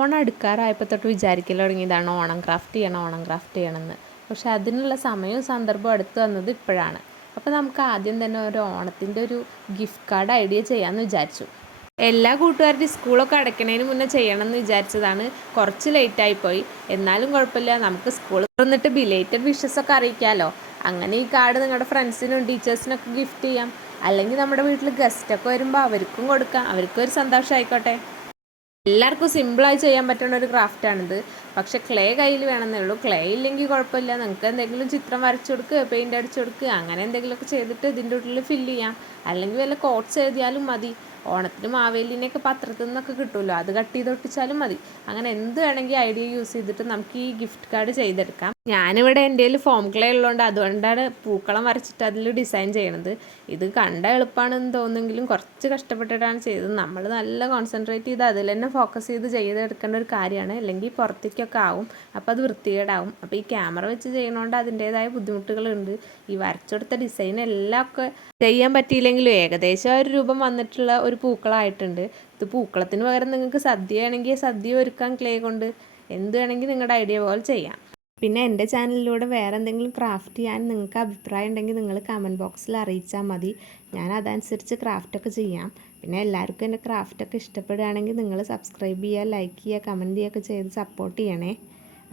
ഓണം അടുക്കാറായപ്പോൾ തൊട്ട് വിചാരിക്കൽ തുടങ്ങിയതാണ് ഓണം ക്രാഫ്റ്റ് ചെയ്യണമെന്ന്. പക്ഷെ അതിനുള്ള സമയവും സന്ദർഭവും അടുത്ത് വന്നത് ഇപ്പോഴാണ്. അപ്പോൾ നമുക്ക് ആദ്യം തന്നെ ഒരു ഓണത്തിൻ്റെ ഒരു ഗിഫ്റ്റ് കാർഡ് ഐഡിയ ചെയ്യാമെന്ന് വിചാരിച്ചു. എല്ലാ കൂട്ടുകാരുടെയും സ്കൂളൊക്കെ അടയ്ക്കണതിന് മുന്നേ ചെയ്യണമെന്ന് വിചാരിച്ചതാണ്. കുറച്ച് ലേറ്റായിപ്പോയി. എന്നാലും കുഴപ്പമില്ല, നമുക്ക് സ്കൂൾ തുറന്നിട്ട് ബിലേറ്റഡ് വിഷസൊക്കെ അറിയിക്കാമല്ലോ. അങ്ങനെ ഈ കാർഡ് നിങ്ങളുടെ ഫ്രണ്ട്സിനും ടീച്ചേഴ്സിനൊക്കെ ഗിഫ്റ്റ് ചെയ്യാം. അല്ലെങ്കിൽ നമ്മുടെ വീട്ടിൽ ഗസ്റ്റൊക്കെ വരുമ്പോൾ അവർക്കും കൊടുക്കാം. അവർക്കും ഒരു സന്തോഷമായിക്കോട്ടെ. എല്ലാവർക്കും സിമ്പിളായി ചെയ്യാൻ പറ്റുന്ന ഒരു ക്രാഫ്റ്റാണിത്. പക്ഷെ ക്ലേ കയ്യിൽ വേണമെന്നേ ഉള്ളൂ. ക്ലേ ഇല്ലെങ്കിൽ കുഴപ്പമില്ല, നിങ്ങൾക്ക് എന്തെങ്കിലും ചിത്രം വരച്ചു കൊടുക്കുക, പെയിൻ്റ് അടിച്ചു കൊടുക്കുക, അങ്ങനെ എന്തെങ്കിലുമൊക്കെ ചെയ്തിട്ട് ഇതിൻ്റെ ഉള്ളിൽ ഫില്ല് ചെയ്യാം. അല്ലെങ്കിൽ വല്ല കോട്ട്സ് എഴുതിയാലും മതി. ഓണത്തിന് മാവേലിനെയൊക്കെ പത്രത്തിൽ നിന്നൊക്കെ കിട്ടുമല്ലോ, അത് കട്ട് ചെയ്ത് ഒട്ടിച്ചാലും മതി. അങ്ങനെ എന്ത് വേണമെങ്കിൽ ഐഡിയ യൂസ് ചെയ്തിട്ട് നമുക്ക് ഈ ഗിഫ്റ്റ് കാർഡ് ചെയ്തെടുക്കാം. ഞാനിവിടെ എൻ്റെ കയ്യിൽ ഫോം ക്ലേ ഉള്ളതുകൊണ്ട് അതുകൊണ്ടാണ് പൂക്കളം വരച്ചിട്ട് അതിൽ ഡിസൈൻ ചെയ്യണത്. ഇത് കണ്ട എളുപ്പമാണെന്ന് തോന്നുമെങ്കിലും കുറച്ച് കഷ്ടപ്പെട്ടിട്ടാണ് ചെയ്തത്. നമ്മൾ നല്ല കോൺസെൻട്രേറ്റ് ചെയ്ത് അതിൽ തന്നെ ഫോക്കസ് ചെയ്ത് ചെയ്തെടുക്കേണ്ട ഒരു കാര്യമാണ്. അല്ലെങ്കിൽ പുറത്തേക്കൊക്കെ ആവും, അപ്പോൾ അത് വൃത്തികേടാവും. അപ്പോൾ ഈ ക്യാമറ വെച്ച് ചെയ്യണോണ്ട് അതിൻ്റേതായ ബുദ്ധിമുട്ടുകളുണ്ട്. ഈ വരച്ചെടുത്ത ഡിസൈൻ എല്ലാം ഒക്കെ ചെയ്യാൻ പറ്റിയില്ലെങ്കിലും ഏകദേശം ഒരു രൂപം വന്നിട്ടുള്ള ഒരു പൂക്കളമായിട്ടുണ്ട്. ഇത് പൂക്കളത്തിന് പകരം നിങ്ങൾക്ക് സദ്യ ആണെങ്കിൽ സദ്യ ഒരുക്കാൻ ക്ലേ കൊണ്ട് എന്ത് വേണമെങ്കിൽ നിങ്ങളുടെ ഐഡിയ പോലെ ചെയ്യാം. പിന്നെ എൻ്റെ ചാനലിലൂടെ വേറെ എന്തെങ്കിലും ക്രാഫ്റ്റ് ചെയ്യാൻ നിങ്ങൾക്ക് അഭിപ്രായം ഉണ്ടെങ്കിൽ നിങ്ങൾ കമൻറ്റ് ബോക്സിൽ അറിയിച്ചാൽ മതി. ഞാൻ അതനുസരിച്ച് ക്രാഫ്റ്റൊക്കെ ചെയ്യാം. പിന്നെ എല്ലാവർക്കും എൻ്റെ ക്രാഫ്റ്റൊക്കെ ഇഷ്ടപ്പെടുകയാണെങ്കിൽ നിങ്ങൾ സബ്സ്ക്രൈബ് ചെയ്യുക, ലൈക്ക് ചെയ്യുക, കമൻറ്റ് ചെയ്യുകയൊക്കെ ചെയ്ത് സപ്പോർട്ട് ചെയ്യണേ.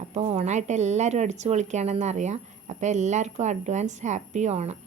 അപ്പോൾ ഓണമായിട്ട് എല്ലാവരും അടിച്ചു പൊളിക്കുകയാണെന്നറിയാം. അപ്പോൾ എല്ലാവർക്കും അഡ്വാൻസ് ഹാപ്പി ഓണം.